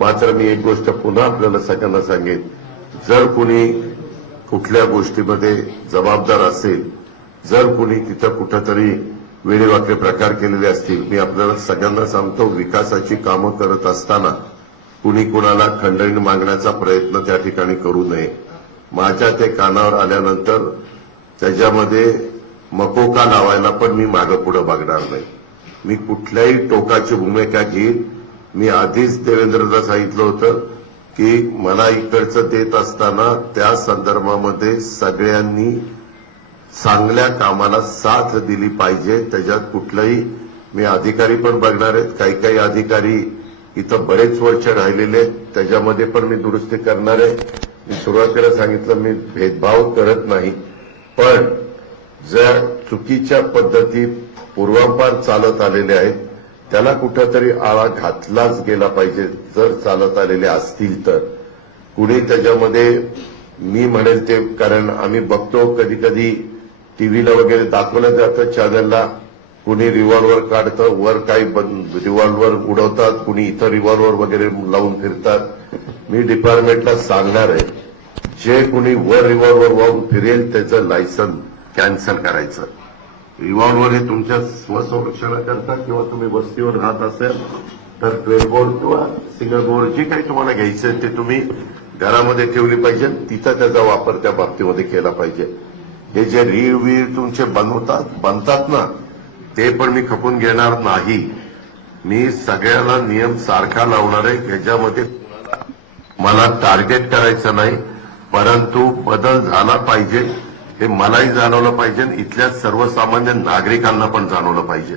मात्र मी एक गोष्ट पुन्हा आपल्याला सगळ्यांना सांगेन. जर कुणी कुठल्या गोष्टीमध्ये जबाबदार असेल जर कुणी तिथं कुठंतरी वेळेवाकडे प्रकार केलेले असतील मी आपल्याला सगळ्यांना सांगतो विकासाची कामं करत असताना कुणी कुणाला खंडणी मागण्याचा प्रयत्न त्या ठिकाणी करू नये. माझ्या ते कानावर आल्यानंतर त्याच्यामध्ये मकोका लावायला पण मी मागं पुढं बघणार नाही. मी कुठल्याही टोकाची भूमिका घेईन मी आधीच देवेंद्रला सांगितलं होतं की मला इकडचं देत असताना त्या संदर्भामध्ये सगळ्यांनी चांगल्या कामाला साथ दिली पाहिजे. त्याच्यात कुठलंही मी अधिकारी पण बघणार आहेत. काही काही अधिकारी इथं बरेच वर्ष राहिलेले आहेत. त्याच्यामध्ये पण मी दुरुस्ती करणार आहे. मी सुरुवातीला सांगितलं मी भेदभाव करत नाही. पण जर चुकीच्या पद्धती पूर्वापार चालत आलेल्या आहेत त्याला कुठेतरी आळा घातलाच गेला पाहिजे. जर चालत आलेले असतील तर. कुणी त्याच्यामध्ये मी म्हणेल ते कारण आम्ही बघतो कधी कधी टीव्हीला वगैरे दाखवलं जातं चॅनलला कुणी रिव्हॉल्वर काढतं वर काही रिव्हॉल्वर उडवतात कुणी इथं रिव्हॉल्वर वगैरे लावून फिरतात. मी डिपार्टमेंटला सांगणार आहे जे कुणी वर रिव्हॉल्वर वाहून फिरेल त्याचं लायसन कॅन्सल करायचं. रिव्हॉल्वर हे तुमच्या स्वसंरक्षणाकरता किंवा तुम्ही वस्तीवर राहत असेल तर ट्वेल बोर्ड किंवा सिंगल बोर्ड जे काही तुम्हाला घ्यायचं आहे ते तुम्ही घरामध्ये ठेवली पाहिजे. तिथं त्याचा वापर त्या बाबतीमध्ये केला पाहिजे. हे जे रीळ वीळ तुमचे बनवतात बनतात ना ते पण मी खपून घेणार नाही. मी सगळ्याला नियम सारखा लावणार आहे. ह्याच्यामध्ये मला टार्गेट करायचं नाही. परंतु बदल झाला पाहिजे. हे मलाही जाणवलं पाहिजे इथल्या सर्वसामान्य नागरिकांना पण जाणवलं पाहिजे.